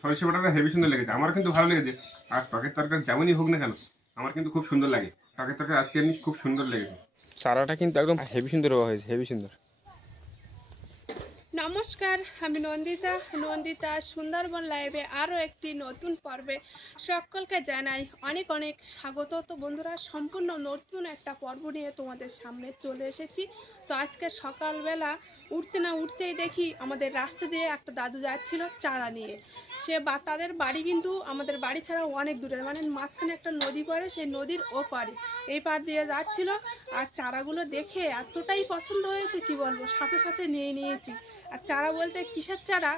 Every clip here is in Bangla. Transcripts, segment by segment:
সরষে বাটাটা হেভি সুন্দর লেগেছে, আমার কিন্তু ভালো লেগেছে। আর টকের তরকারি যেমনই হোক না কেন, আমার কিন্তু খুব সুন্দর লাগে। টকের তরকারি আজকে এমনি খুব সুন্দর লেগেছে। চারাটা কিন্তু একদম হেভি সুন্দর হয়েছে, হেভি সুন্দর। নমস্কার, আমি নন্দিতা। নন্দিতা সুন্দরবন লাইভে আরও একটি নতুন পর্বে সকলকে জানাই অনেক অনেক স্বাগত। তো বন্ধুরা, সম্পূর্ণ নতুন একটা পর্ব নিয়ে তোমাদের সামনে চলে এসেছি। তো আজকে সকালবেলা উঠতে না উঠতেই দেখি আমাদের রাস্তা দিয়ে একটা দাদু যাচ্ছিল চারা নিয়ে। তাদের বাড়ি কিন্তু আমাদের বাড়ি ছাড়া অনেক দূরে, মানে মাঝখানে একটা নদী পড়ে, সেই নদীর ওপারে এই পার দিয়ে যাচ্ছিল। আর চারাগুলো দেখে এতটাই পছন্দ হয়েছে কি বলবো, সাথে সাথে নিয়ে নিয়েছি। আর চারা বলতে কিসের চারা?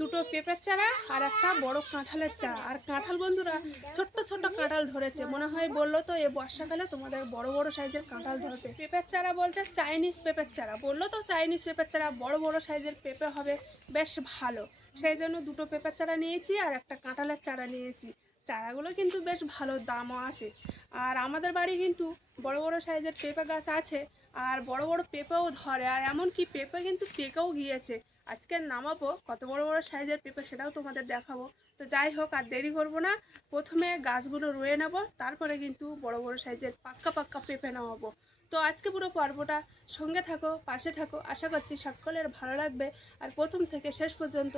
দুটো পেঁপের চারা আর একটা বড় কাঁঠালের চারা। আর কাঁঠাল বন্ধুরা ছোট্ট ছোট্ট কাঁঠাল ধরেছে, মনে হয় বললো তো এ বর্ষাকালে তোমাদের বড় বড় সাইজের কাঁঠাল ধরবে। পেঁপের চারা বলতে চাইনিজ পেঁপের চারা, বললো তো চাইনিজ পেঁপের চারা, বড় বড় সাইজের পেঁপে হবে, বেশ ভালো। সেই জন্য দুটো পেঁপের চারা নিয়েছি আর একটা কাঁঠালের চারা নিয়েছি। চারাগুলো কিন্তু বেশ ভালো দামও আছে। আর আমাদের বাড়ি কিন্তু বড় বড় সাইজের পেঁপে গাছ আছে, আর বড় বড় পেঁপেও ধরে, আর এমনকি পেঁপে কিন্তু পেকেও গিয়েছে। আজকে নামাবো কত বড় বড় সাইজের পেঁপে, সেটাও তোমাদের দেখাবো। তো যাই হোক, আর দেরি করবো না, প্রথমে গাছগুলো রুয়ে নেবো, তারপরে কিন্তু বড় বড় সাইজের পাক্কা পাক্কা পেঁপে নামাবো। তো আজকে পুরো পর্বটা সঙ্গে থাকো, পাশে থাকো, আশা করছি সকলের ভালো লাগবে। আর প্রথম থেকে শেষ পর্যন্ত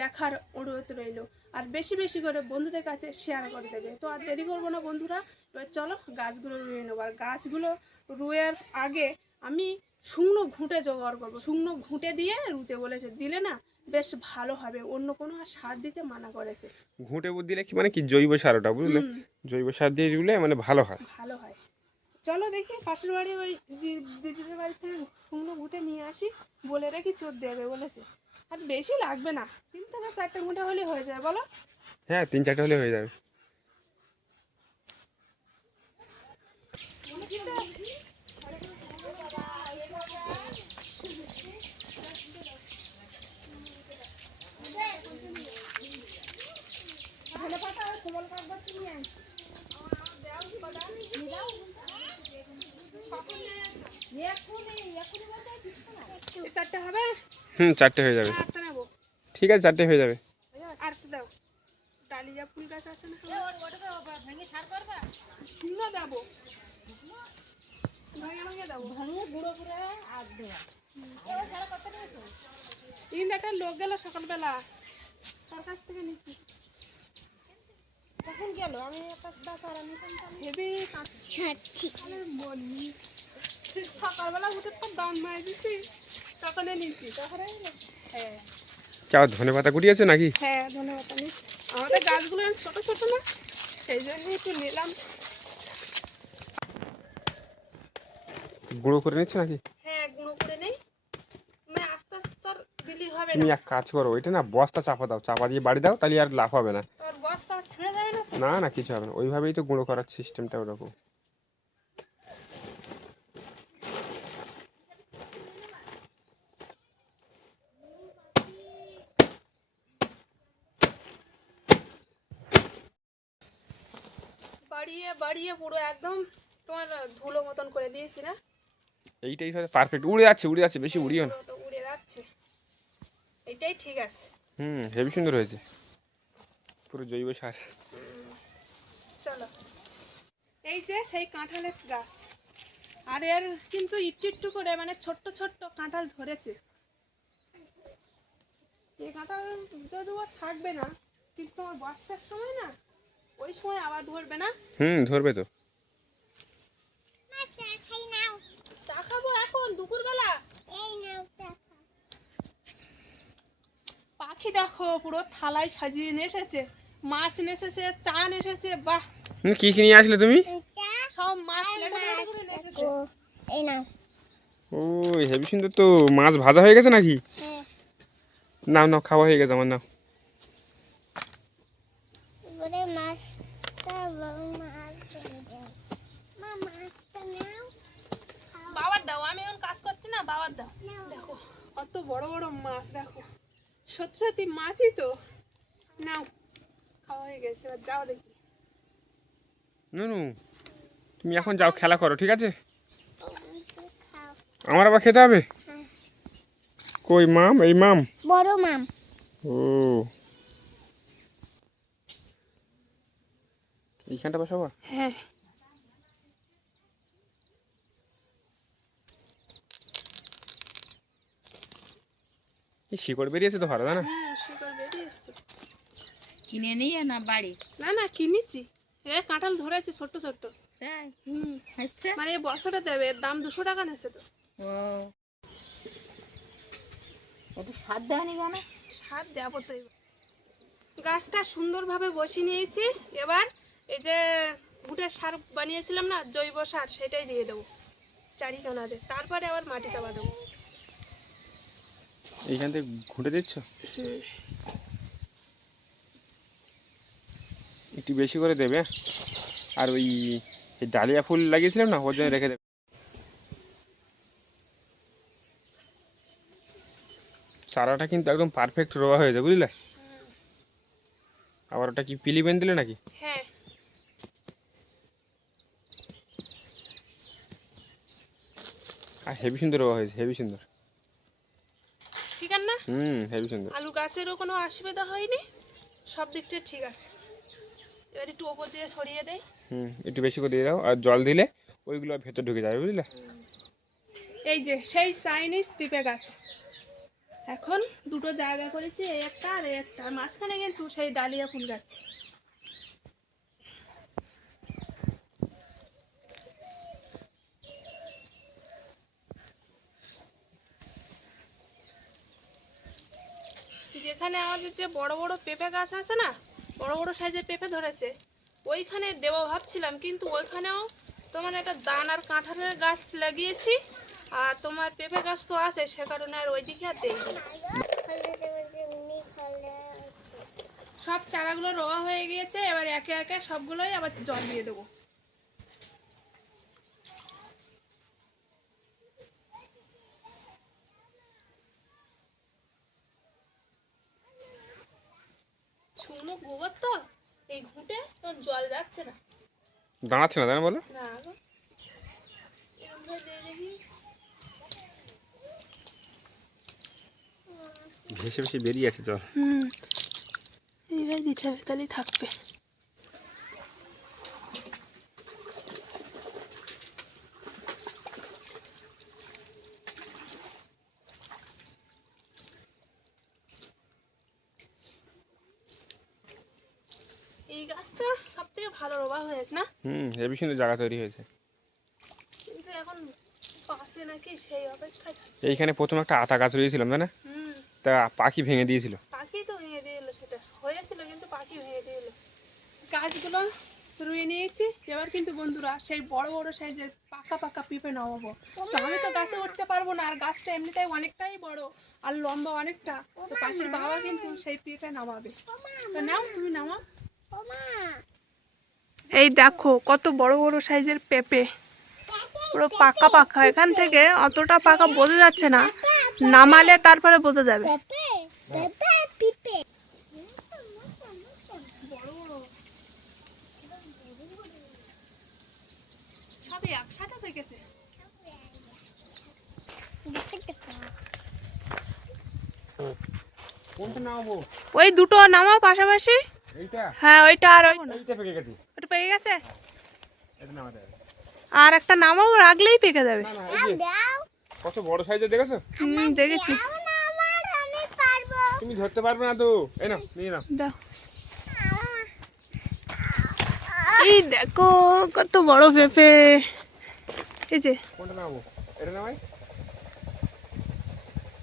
দেখার অনুরোধ রইল। আর বেশি বেশি করে বন্ধুদের কাছে শেয়ার করে দেবে। তো আর দেরি করবো না বন্ধুরা, এবার চলো গাছগুলো রুয়ে নেবো। আর গাছগুলো রুয়ের আগে আমি শুকনো ঘুঁটে জোগাড় করবো। শুকনো ঘুঁটে দিয়ে রুতে বলেছে, দিলে না বেশ ভালো হবে, অন্য কোনো আর সার দিতে মানা করেছে। ঘুঁটে দিলে কি মানে কি জৈব সার, ওটা বুঝলে? জৈব সার দিয়ে দিলে মানে ভালো হয়। ভালো হয়। চলো দেখি পাশের বাড়ি ওই দিদিদের বাড়ি থেকে শুকনো ঘুঁটে নিয়ে আসি, বলে রেখি চোর দেবে বলেছে। আর বেশি লাগবে না, 3 থেকে 4টে ঘুঁটে হলে হয়ে যায়, বলো? হ্যাঁ, 3-4টে হলে হয়ে যাবে। এই 4টে হবে? 4টে হয়ে যাবে। একটা নেবো। ঠিক আছে, 4টে হয়ে যাবে। আর একটা দাও। ডালিয়া ফুল গাছ আছে না? শুকনো দেবো, ভেঙে ভেঙে দেবো। কিন্তু একটা লোক গেল সকালবেলা, তার কাছ থেকে নিচ্ছি। কখন গেল? আমি একটা চারা নিতাম, ভেবে বললি সকালবেলা উঠে তো দাম মারি দিচ্ছি, তখন নিচ্ছি। তখন হ্যাঁ কেউ ধনে পাতা কুড়িয়েছে নাকি? হ্যাঁ, ধন্যবাদ। আমাদের গাছগুলো ছোট ছোট না, সেই জন্য একটু নিলাম। গুঁড়ো করে নিচ্ছে নাকি? হ্যাঁ, গুঁড়ো করে নেই, মানে আস্তে আস্তে তো আর দিলেই হবে তুমি না। এক কাজ করো, ওইটা না বস্তা চাপা দাও, চাপা দিয়ে বাড়ি দাও, তাহলে আর লাভ হবে না। আর বস্তা ছেড়ে যাবে না? না না, কিছু হবে না, ওইভাবেই তো গুঁড়ো করার সিস্টেমটা ওরকম। বাড়িয়ে বাড়িয়ে পুরো একদম তোমার ধুলো মতন করে দিয়েছি না? এইটাই সাথে পারফেক্ট। উড়ে যাচ্ছে, উড়ে যাচ্ছে, বেশি উড়িও না। পুরো তো উড়ে যাচ্ছে, এটাই ঠিক আছে। হেভি সুন্দর হয়েছে, পুরো জৈব সার। চলো, এই যে সেই কাঁঠালের গাছ, আর এর কিন্তু একটু একটু করে মানে ছোট্ট ছোট্ট কাঁঠাল ধরেছে। এই কাঁঠাল যদিও থাকবে না, কিন্তু তোমার বর্ষার সময় না, ওই সময় আবার ধরবে না? ধরবে তো। চা খাবো এখন দুপুরবেলা। পাখি দেখো পুরো থালায় সাজিয়ে নিয়ে এসেছে, মাছ নিয়ে এসেছে, চা নিয়ে এসেছে। বাহ, কি কি নিয়ে আসলে তুমি? সব মাছ করে নিয়ে এসেছে। ও, হেভি সুন্দর তো। মাছ ভাজা হয়ে গেছে নাকি? নাও নাও, খাওয়া হয়ে গেছে আমার, নাও। বাবার দাও, আমি এখন কাজ করছি না, বাবার দাও। দেখো কত বড় বড় মাছ, দেখো সত্যি সত্যি মাছই তো। নাও, খাওয়া হয়ে গেছে, এবার যাও দেখি। নুনু, তুমি এখন যাও, খেলা করো, ঠিক আছে? আমার আবার খেতে হবে। কই মাম? এই মাম, বড় মাম। ও এইখানটা বসাবো? হ্যাঁ। এই শিকড় বেরিয়েছে তো ভালো, তাই না? হ্যাঁ, শিকড় বেরিয়েছে তো। কিনে নিয়ে না বাড়ি? না না, কিনেছি। কাঁঠাল ধরেছে ছোট্ট ছোট্ট। তাই? আচ্ছা, মানে এই বছরে দেবে, এর দাম 200 টাকা নেছে তো। ও, একটু স্বাদ দেয়নি কেন? সার দেবো তো এবার। গাছটা সুন্দরভাবে বসিয়ে নিয়েছি। এবার এই যে ভুটের সার বানিয়েছিলাম না, জৈব সার, সেটাই দিয়ে দেবো চারিখানাতে। তারপরে আবার মাটি চাপা দেবো। এইখান থেকে ঘুঁটে দিচ্ছ? একটু বেশি করে দেবে। আর ওই ডালিয়া ফুল লাগিয়েছিলাম না, ওর জন্য রেখে দেবে। চারাটা কিন্তু একদম পারফেক্ট রোয়া হয়েছে, বুঝলে? আবার ওটা কি পিলি বেন দিলে নাকি? হ্যাঁ। আর হেভি সুন্দর রোয়া হয়েছে, হেভি সুন্দর। ঠিক আছে না? হেভি সুন্দর। আলু গাছেরও কোনো অসুবিধা হয়নি, সব দিকটা ঠিক আছে। এবার একটু ওপর দিয়ে ছড়িয়ে দেয়। একটু বেশি করে দিয়ে দাও, আর জল দিলে ওইগুলো ভেতর ঢুকে যাবে, বুঝলে? এই যে সেই চাইনিজ পেঁপে গাছ, এখন দুটো জায়গা করেছি, এই একটা আর এই একটা। আর মাঝখানে কিন্তু সেই ডালিয়া ফুল গাছ। যেখানে আমাদের যে বড় বড় পেঁপে গাছ আছে না, বড় বড় সাইজের পেঁপে ধরেছে, ওইখানে দেবো ভাবছিলাম, কিন্তু ওইখানেও তোমার একটা দানার কাঁঠালের গাছ লাগিয়েছি, আর তোমার পেঁপে গাছ তো আছে, সে কারণে আর ওইদিকে আর দেই না। সব চারাগুলো রোয়া হয়ে গিয়েছে, এবার একে একে সবগুলোই আবার জল দিয়ে দেবো। শুকনো গোবর তো, এই ঘুঁটে জল যাচ্ছে না। দাঁড়াচ্ছে না, তাই না? বলো না গো, এরকম দিয়ে দেখি। ভেসে ভেসে বেরিয়ে আছে জল। এইভাবে দিতে হবে, তাহলেই থাকবে। এই গাছটা সব থেকে ভালো রোবা হয়েছে না? হেভি সুন্দর জায়গা তৈরি হয়েছে। কিন্তু এখন বাঁচে নাকি সেই অপেক্ষায়। এইখানে প্রথম একটা আতা গাছ রয়েছিলাম, তাই না? তা পাখি ভেঙে দিয়েছিল। পাখি তো ভেঙে দিয়ে এলো, সেটা হয়েছিল কিন্তু পাখি ভেঙে দিয়ে এলো। গাছগুলো রুয়ে নিয়েছি। এবার কিন্তু বন্ধুরা সেই বড় বড় সাইজের পাকা পাকা পেঁপে নামাবো। তো আমি তো গাছে উঠতে পারবো না, আর গাছটা এমনিটাই অনেকটাই বড় আর লম্বা অনেকটা। তো পাখির বাবা কিন্তু সেই পেঁপে নামাবে। তো নাও, তুমি নামাও। এই দেখো কত বড় বড় সাইজের পেঁপে, পুরো পাকা পাকা। এখান থেকে অতটা পাকা বোঝা যাচ্ছে না, নামালে তারপরে বোঝা যাবে। সবই একসাথে থেকেছে। কোনটা নামাবো? ওই দুটো নামাও পাশাপাশি। এইটা? হ্যাঁ, ওইটা আর এইটা পেকে গেছে। ওটা পেকে গেছে। এটা নামাতে হবে। আর একটা নামাও, রাখলেই পেকে যাবে। না না, এই যে কত বড় সাইজের দেখেছো? দেখেছি। তুমি ধরতে পারবে না তো। এই নাও, নিয়ে নাও। দাও। এই দেখো কত বড় পেঁপে। এই যে কোনটা নামাবো? এটা নামাই?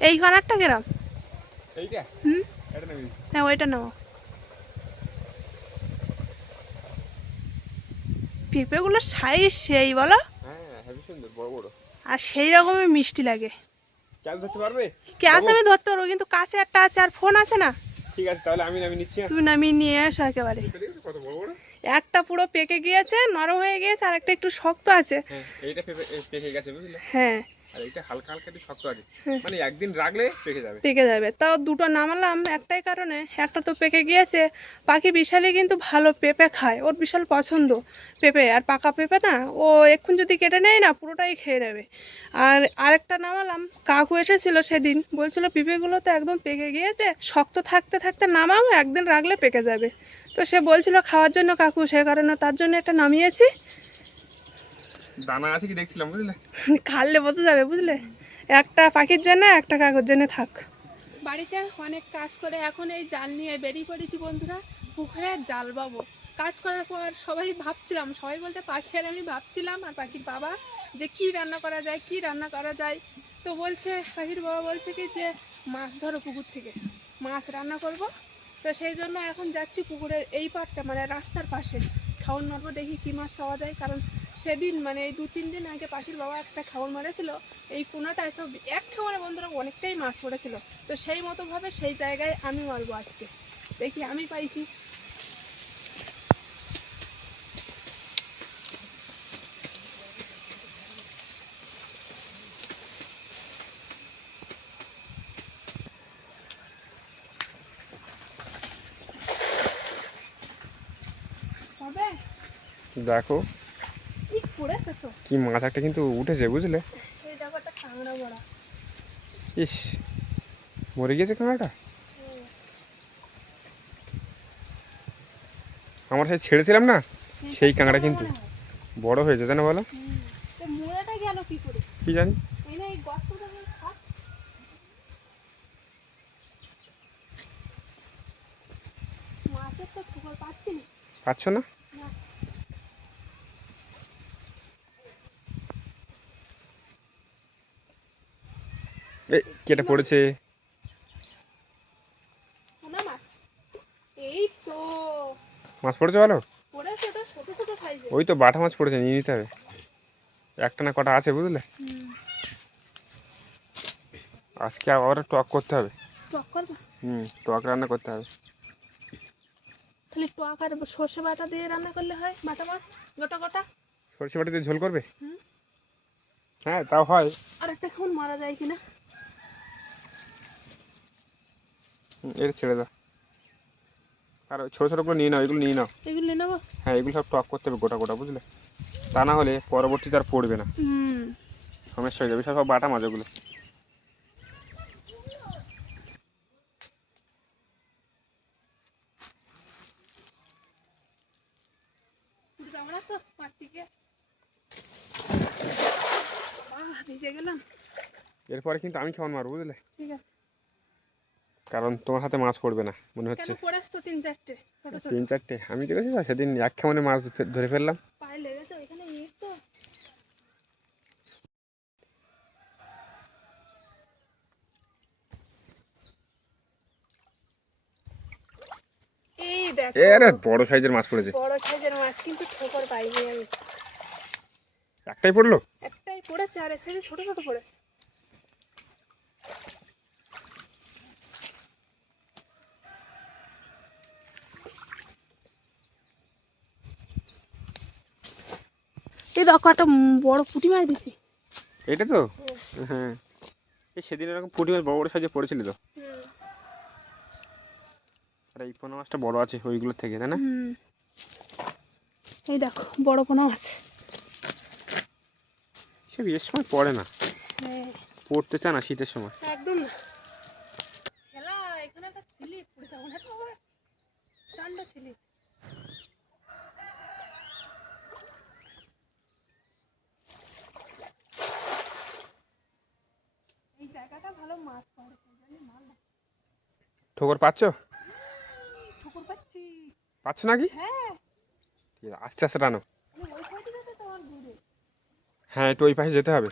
এই কর্নারটা গেরাম। এইটা? এটা নামিয়ে দিচ্ছি। হ্যাঁ, ওইটা নাও। পেঁপেগুলোর সাইজ সেই, বলো? হ্যাঁ, হেভি সুন্দর, বড় বড়। আর সেই রকমই মিষ্টি লাগে। ক্যাচ ধরতে পারবে? ক্যাশ আমি ধরতে পারবো, কিন্তু কাছে একটা আছে, আর ফোন আছে না। ঠিক আছে, তাহলে আমি নামিয়ে নিচ্ছি। তুমি নামিয়ে নিয়ে এসো একেবারে। দেখেছো কত বড় বড়? একটা পুরো পেকে গিয়েছে, নরম হয়ে গিয়েছে, আর একটা একটু শক্ত আছে। হ্যাঁ, এইটা পেকে গেছে, বুঝলে? হ্যাঁ, আর এটা হালকা হালকা একটু শক্ত আছে, মানে একদিন রাখলে পেকে যাবে। পেকে যাবে। তাও দুটো নামালাম একটাই কারণে, একটা তো পেকে গিয়েছে। পাখি বিশালই কিন্তু ভালো পেঁপে খায়, ওর বিশাল পছন্দ পেঁপে, আর পাকা পেঁপে না ও এক্ষুন যদি কেটে নেয় না পুরোটাই খেয়ে নেবে। আর আরেকটা নামালাম, কাকু এসেছিল সেদিন, বলছিল পেঁপেগুলো তো একদম পেকে গিয়েছে, শক্ত থাকতে থাকতে নামাও, একদিন রাখলে পেকে যাবে। তো সে বলছিল খাওয়ার জন্য কাকু, সে কারণে তার জন্য একটা নামিয়েছি। দানা আছে কি দেখছিলাম, বুঝলে? খাললে বোঝা যাবে, বুঝলে? একটা পাখির জন্য একটা কাকুর জন্য থাক। বাড়িতে অনেক কাজ করে এখন এই জাল নিয়ে বেরিয়ে পড়েছি বন্ধুরা, পুকুরে জাল বাবো। কাজ করার পর সবাই বলতে পাখি আর আমি ভাবছিলাম, আর পাখির বাবা, যে কি রান্না করা যায়, কি রান্না করা যায়। তো বলছে, পাখির বাবা বলছে কি যে মাছ ধরো পুকুর থেকে, মাছ রান্না করব। তো সেই জন্য এখন যাচ্ছি পুকুরের এই পাড়টা, মানে রাস্তার পাশে খাওয়ান মারবো, দেখি কি মাছ পাওয়া যায়। কারণ সেদিন মানে এই 2-3 দিন আগে পাখির বাবা একটা খাওয়ান মারেছিল এই কোনাটায়, তো এক খাওয়ারে বন্ধুরা অনেকটাই মাছ পড়েছিল। তো সেই মতোভাবে সেই জায়গায় আমি মারবো আজকে, দেখি আমি পাই কি। হবে দেখো ঠিক পড়েছে তো, কি মাছ একটা কিন্তু উঠেছে, বুঝলে? এই দেখো একটা কাঁকড়া বড়া। ইস, মরে গিয়েছে কাঁকড়াটা। আমার সেই ছেড়েছিলাম না, সেই কাঁকড়া কিন্তু বড় হয়েছে, জানো? বলো, তো মুড়েটা গেল কি করে, কি জানি। এই না এই গর্তটা খাট। মাছের তো খবর পাচ্ছি না। পাচ্ছ না? না। কেটে পড়েছে। না মাছ, এই তো মাছ পড়েছে, ভালো পড়েছে, ওটা ছোট ছোট সাইজের। ওই তো বাটা মাছ পড়েছে, নিয়ে নিতে হবে। একটা না কটা আছে, বুঝলে? আজকে আবার টক করতে হবে। টক করবা? টক রান্না করতে হবে। তাহলে টক আর সর্ষে বাটা দিয়ে রান্না করলে হয়, বাটা মাছ গোটা গোটা। সরষে বাটা দিয়ে ঝোল করবে? হুম। হ্যাঁ, তাও হয়। আর একটা খাউন মারা যায় কিনা। এটা ছেড়ে দাও, আর ওই ছোটো ছোটোগুলো নিয়ে নাও, এগুলো নিয়ে নাও। এগুলো নিয়ে নেবো। হ্যাঁ, এগুলো সব টক করতে হবে গোটা গোটা, বুঝলে? তা না হলে পরবর্তীতে আর পড়বে না, সমস্যা হয়ে যাবে। সব বাটা মাছ ওগুলো। আমরা তো মাঠ থেকে ভিজে গেলাম। এরপরে কিন্তু আমি খাওয়ান মারবো, বুঝলে? ঠিক আছে। কারণ তোমার হাতে মাছ পড়বে না মনে কেন হচ্ছে। পড়েছ তো 3-4টে ছোট ছোট। 3-4টে আমি দেখেছি না, সেদিন এক খাওয়ানে মাছ ধরে ফেললাম। পায়ে লেগেছে ওইখানে, ইট তো। এই দেখো, আরে বড় সাইজের মাছ পড়েছে। বড় সাইজের মাছ, কিন্তু ঠোকর পাইনি আমি। একটাই পড়লো? একটাই পড়েছে, আর এসে ছোট ছোট পড়েছে। এই দেখো একটা বড় পুঁটি মাছ দিছি। এটা তো? হ্যাঁ, এই সেদিন এরকম পুঁটি মাছ বড় বড় সাইজে পড়েছিল তো। আর এই পোনা মাছটা বড় আছে ওইগুলোর থেকে, তাই না? এই দেখো বড় পোনা মাছ। সে বিয়ের সময় পড়ে না, হ্যাঁ পড়তে চায় না শীতের সময়। একদম না। খেলা এখানে একটা ছিলি পড়ে যাবো না তো, আবার চালটা ছিলি। এই জায়গাটা ভালো মাছ পড়ে, সেই জন্য মাছ না। ঠোকর পাচ্ছ? ঠুকুর পাচ্ছি। পাচ্ছ নাকি? হ্যাঁ, ঠিক আছে, আস্তে আস্তে টানো। আমি ওই সাইডে যেতে তোমার দূরে। হ্যাঁ, একটু ওই পাশে যেতে হবে।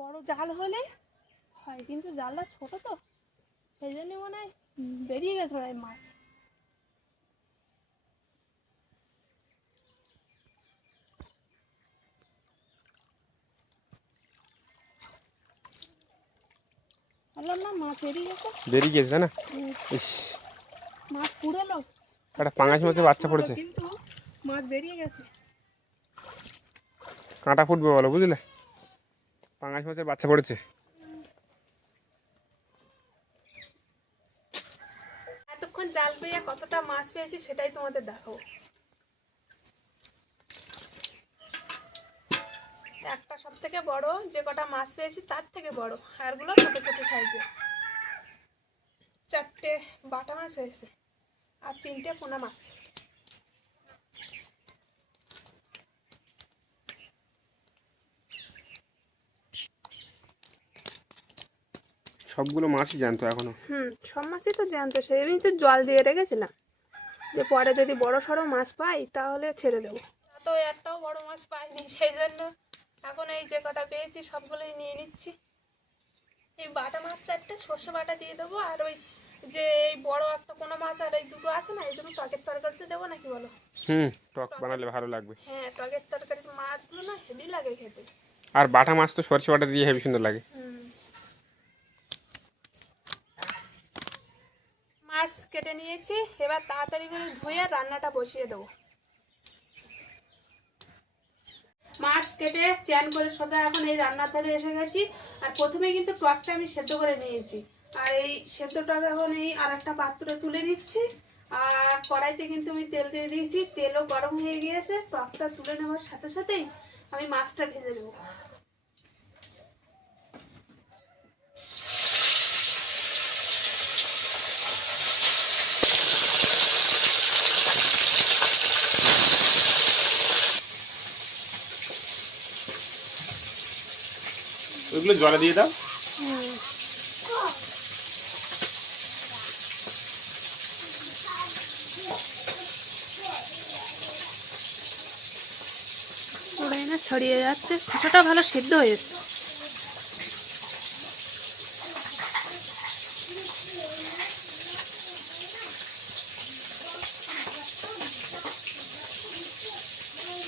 বড় জাল হলে হয়, কিন্তু জালটা ছোট তো সেই জন্য মনে হয় বেরিয়ে গেছে ওই মাছ। বললাম না মাছ বেরিয়ে গেছে। বেরিয়ে গেছে তাই না? হুম, ইস, মাছ পুরোনো একটা পাঙাশ মাছের বাচ্চা পড়েছে। কিন্তু মাছ বেরিয়ে গেছে। কাঁটা ফুটবে বলো, বুঝলে? পাঙাশ মাছের বাচ্চা পড়েছে। এতক্ষণ জাল পেয়ে কতটা মাছ পেয়েছি সেটাই তোমাদের দেখাবো। একটা সব থেকে বড়, যে কটা মাছ পেয়েছি তার থেকে বড়, আরগুলো ছোট ছোট সাইজে। 4টে বাটা মাছ হয়েছে আর 3টে পোনা মাছ। সবগুলো মাছই জানতো এখনো। সব মাছই তো জানতো, সেই জন্যই তো জল দিয়ে রেখেছিলাম, যে পরে যদি বড় সড়ো মাছ পাই তাহলে ছেড়ে দেবো। তো একটাও বড় মাছ পাইনি, সেই জন্য এখন এই যে কটা পেয়েছি সবগুলোই নিয়ে নিচ্ছি। এই বাটা মাছ 4টে সর্ষে বাটা দিয়ে দেবো, আর ওই যে এই বড় একটা পোনা মাছ আর এই দুটো আছে না, এই দুটো টকের তরকারিতে দেবো নাকি বলো? টক বানালে ভালো লাগবে। হ্যাঁ, টকের তরকারির মাছগুলো না হেভি লাগে খেতে। আর বাটা মাছ তো সরষে বাটা দিয়ে হেবি সুন্দর লাগে। মাছ কেটে নিয়েছি, এবার তাড়াতাড়ি করে ধুয়ে রান্নাটা বসিয়ে দেবো। মাছ কেটে চ্যান করে সোজা এখন এই রান্নার ধারে এসে গেছি। আর প্রথমে কিন্তু টকটা আমি সেদ্ধ করে নিয়েছি, আর এই সেদ্ধ টক এখন এই আর একটা পাত্রে তুলে নিচ্ছি। আর কড়াইতে কিন্তু আমি তেল দিয়ে দিয়েছি, তেলও গরম হয়ে গিয়েছে। টকটা তুলে নেওয়ার সাথে সাথেই আমি মাছটা ভেজে দেবো। ওইগুলো জলে দিয়ে দাও। ওরাই না ছড়িয়ে যাচ্ছে, খোসাটা ভালো সেদ্ধ হয়েছে।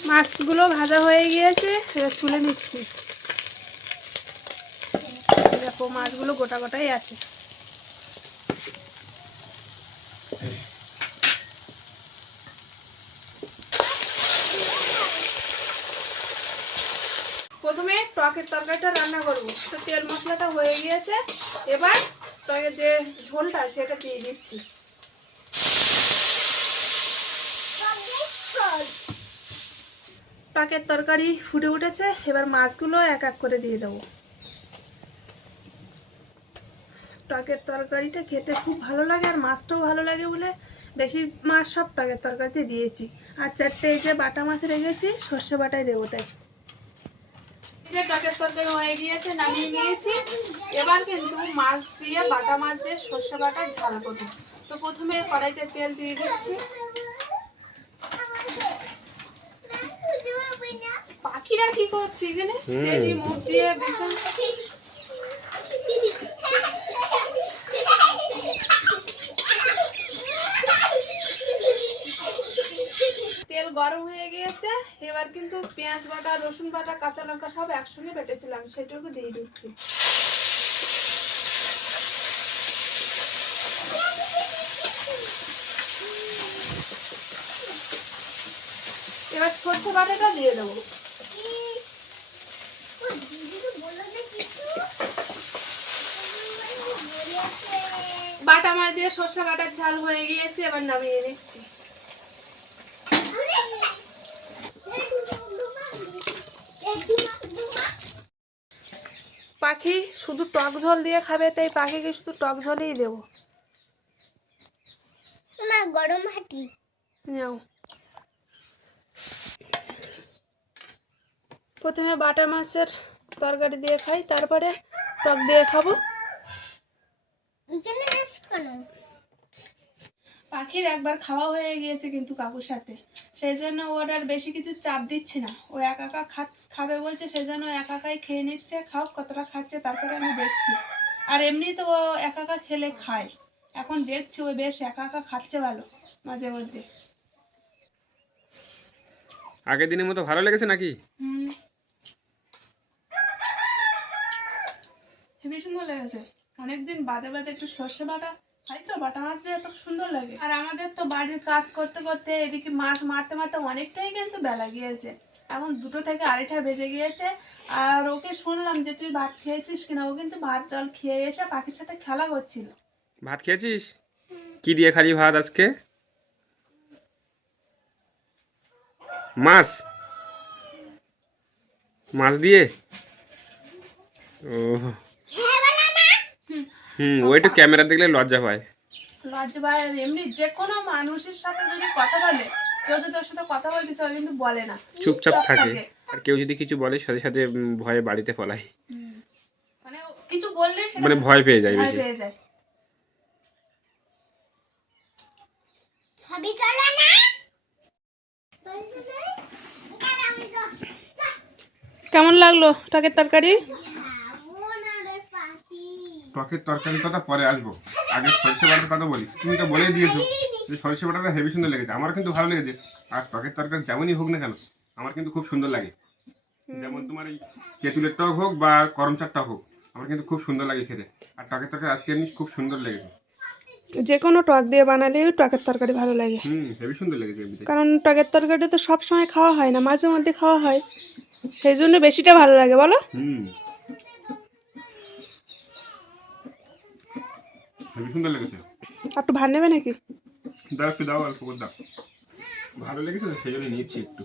মাছগুলো ভাজা হয়ে গিয়েছে, এবার তুলে নিচ্ছি। দেখো মাছগুলো গোটা গোটাই আছে। প্রথমে টকের তরকারিটা রান্না করব, তো তেল মশলাটা হয়ে গিয়েছে। এবার টকের যে ঝোলটা সেটা দিয়ে দিচ্ছি। টকের তরকারি ফুটে উঠেছে, এবার মাছগুলো এক এক করে দিয়ে দেবো। টকের তরকারিটা খেতে খুব ভালো লাগে, আর মাছটাও ভালো লাগে বলে বেশি মাছ সব টকের তরকারিতে দিয়েছি। আর 4টে এই যে বাটা মাছ রেখেছি, সর্ষে বাটায় দেবো তাই। এই যে টকের তরকারি হয়ে গিয়েছে, নামিয়ে নিয়েছি। এবার কিন্তু মাছ দিয়ে, বাটা মাছ দিয়ে সর্ষে বাটার ঝাল করবো। তো প্রথমে কড়াইতে তেল দিয়ে দিচ্ছি। পাখিরা কি করছে এখানে? যেটি মুখ দিয়ে বেসন তেল গরম হয়ে গিয়েছে। এবার কিন্তু পেঁয়াজ বাটা, রসুন বাটা, কাঁচা লঙ্কা সব একসঙ্গে বেটেছিলাম, সেটুকু দিয়ে দিচ্ছি। এবার সর্ষে বাটাটা দিয়ে দেবো। বাটা মাছ দিয়ে সর্ষে বাটার ঝাল হয়ে গিয়েছে, এবার নামিয়ে নিচ্ছি। পাখি শুধু টক ঝোল দিয়ে খাবে, তাই পাখিকে শুধু টক ঝোলই দেবো। গরম হাঁটি নাও। প্রথমে বাটা মাছের তরকারি দিয়ে খাই, তারপরে টক দিয়ে খাবো। পাখির একবার খাওয়া হয়ে গিয়েছে কিন্তু কাকুর সাথে, সেই জন্য ওর আর বেশি কিছু চাপ দিচ্ছি না। ও একা একা খাবে বলছে, সেই জন্য একা একাই খেয়ে নিচ্ছে। খাও, কতটা খাচ্ছে তারপরে আমি দেখছি। আর এমনি তো ও একা একা খেলে খায়, এখন দেখছি ও বেশ একা একা খাচ্ছে ভালো মাঝে মধ্যে। আগের দিনের মতো ভালো লেগেছে নাকি? হেবি সুন্দর লেগেছে। অনেকদিন বাদে বাদে একটু সর্ষে বাটা খাই তো, বাটা মাছ দিয়ে এত সুন্দর লাগে। আর আমাদের তো বাড়ির কাজ করতে করতে এদিকে মাছ মারতে মারতে অনেকটাই কিন্তু বেলা গিয়েছে, এখন 2টো থেকে 2:30 বেজে গিয়েছে। আর ওকে শুনলাম যে তুই ভাত খেয়েছিস কিনা, ও কিন্তু ভাত জল খেয়ে এসে পাখির সাথে খেলা করছিল। ভাত খেয়েছিস? কি দিয়ে খালি ভাত আজকে? মাছ? মাছ দিয়ে? ও ও একটু ক্যামেরা দেখলে লজ্জা পায়। লজ্জা পায়। আর এমনি যে কোনো মানুষের সাথে যদি কথা বলে, কেউ যদি তোর সাথে কথা বলতে চায় কিন্তু বলে না, চুপচাপ থাকে। আর কেউ যদি কিছু বলে সাথে সাথে ভয়ে বাড়িতে পলায়। মানে ও কিছু বললে সেটা মানে ভয় পেয়ে যায় ভয় বেশি। পেয়ে যায়। ছবি চলে না কেমন লাগলো টকের তরকারি? টকের তরকারির কথা পরে আসবো, আগে সরষে বাটার কথা বলি। তুমি তো বলেই দিয়েছো যে সরষে বাটাটা হেভি সুন্দর লেগেছে, আমার কিন্তু ভালো লেগেছে। আর টকের তরকারি যেমনই হোক না কেন আমার কিন্তু খুব সুন্দর লাগে। যেমন তোমার এই তেঁতুলের টক হোক বা করমচার টক হোক, আমার কিন্তু খুব সুন্দর লাগে খেতে। আর টকের তরকারি আজকে এমনি খুব সুন্দর লেগেছে। যে কোনো টক দিয়ে বানালেও টকের তরকারি ভালো লাগে, হেভি সুন্দর লেগেছে এমনিতে। কারণ টকের তরকারি তো সব সময় খাওয়া হয় না, মাঝে মধ্যে খাওয়া হয়, সেই জন্য বেশিটা ভালো লাগে বলো। হেভি সুন্দর লেগেছে। একটু ভাত নেবে নাকি? দাও একটু দাও, অল্প করে দাও। ভালো লেগেছে তো সেই জন্য নিচ্ছি একটু।